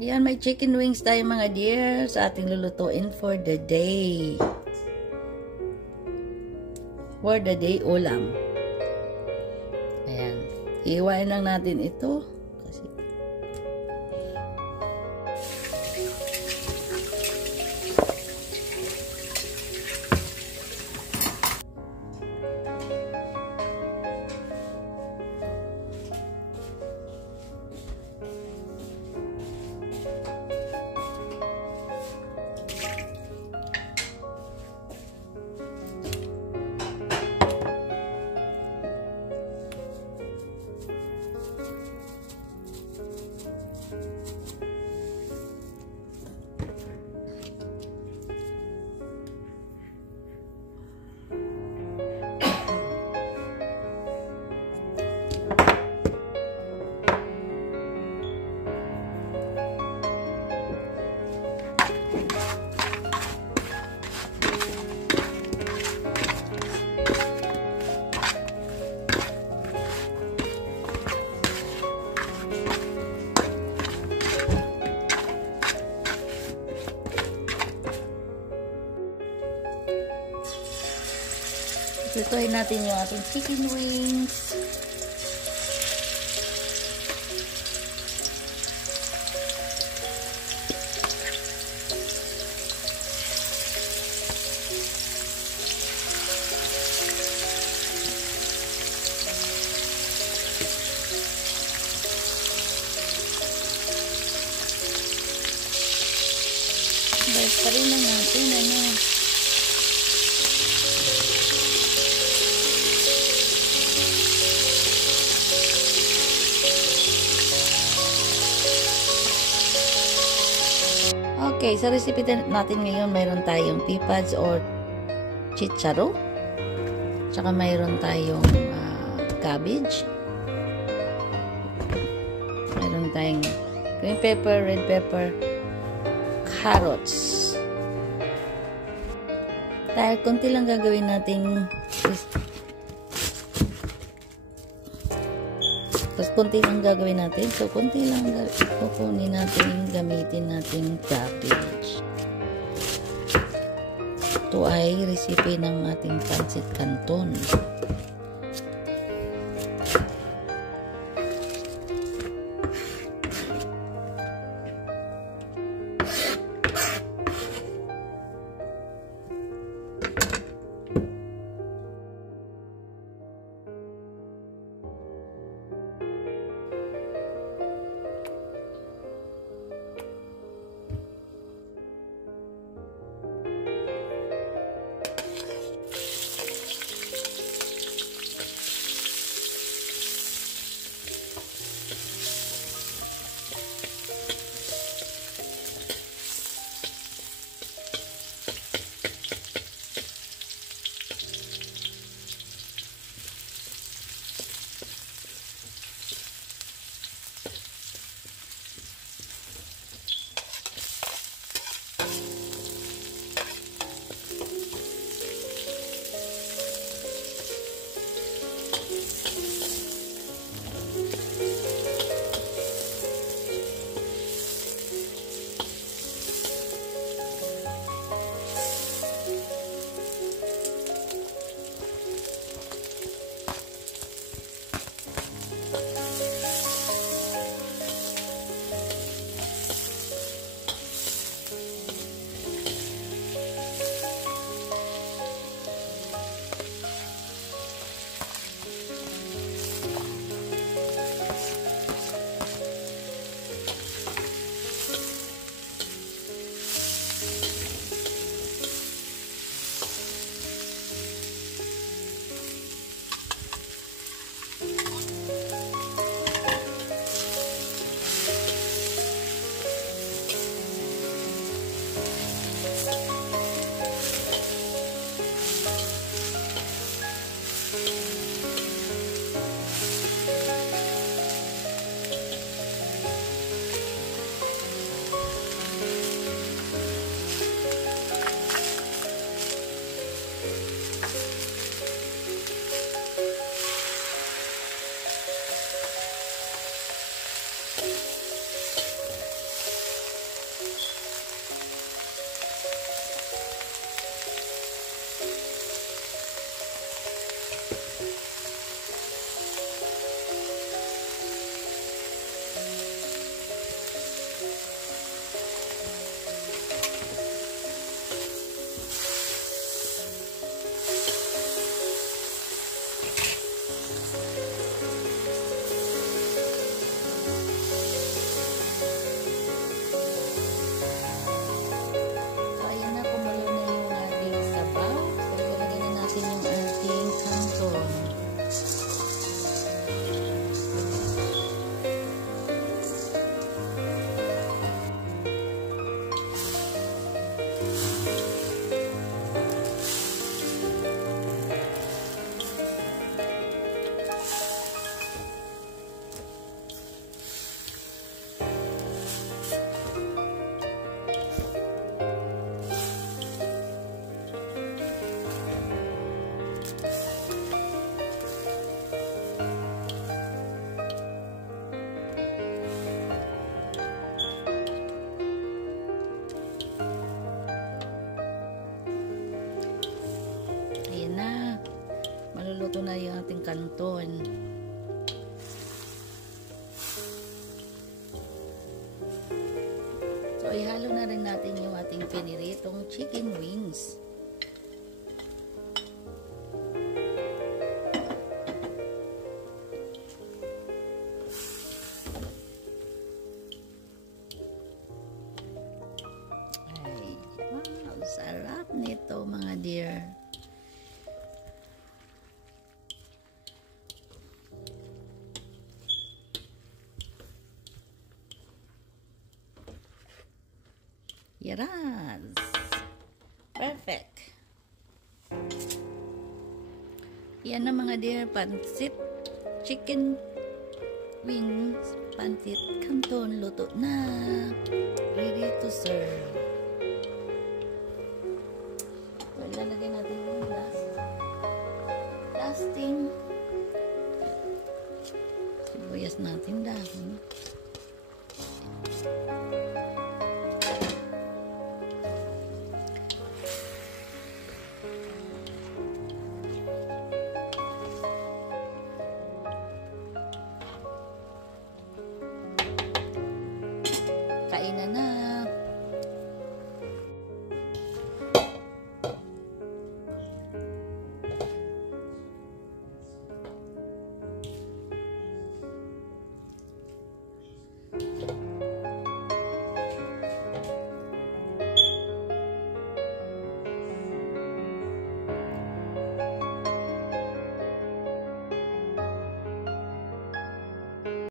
Ayan, may chicken wings tayo mga dear sa ating lulutuin for the day. For the day ulam. Ayan. Iiwain lang natin ito. Kasi lutuin natin yung ating chicken wings. Balik pa rin lang natin Okay, sa recipe natin ngayon, mayroon tayong pea pods or chicharo. Tsaka mayroon tayong cabbage. Mayroon tayong green pepper, red pepper, carrots. Dahil konti lang gagawin natin. Tapos konti lang gagawin natin. So, konti lang kukunin natin, gamitin natin cabbage. Ito ay recipe ng ating pancit canton. canton. So, ihalo na rin natin yung ating piniritong chicken wings. Ay, wow, sarap nito mga dear. Yes! Perfect! Yan na mga dear, pansit chicken wings, pansit canton, luto na. Ready to serve. So, ilalagay natin yung lasting sibuyas natin dahon. Kainan na!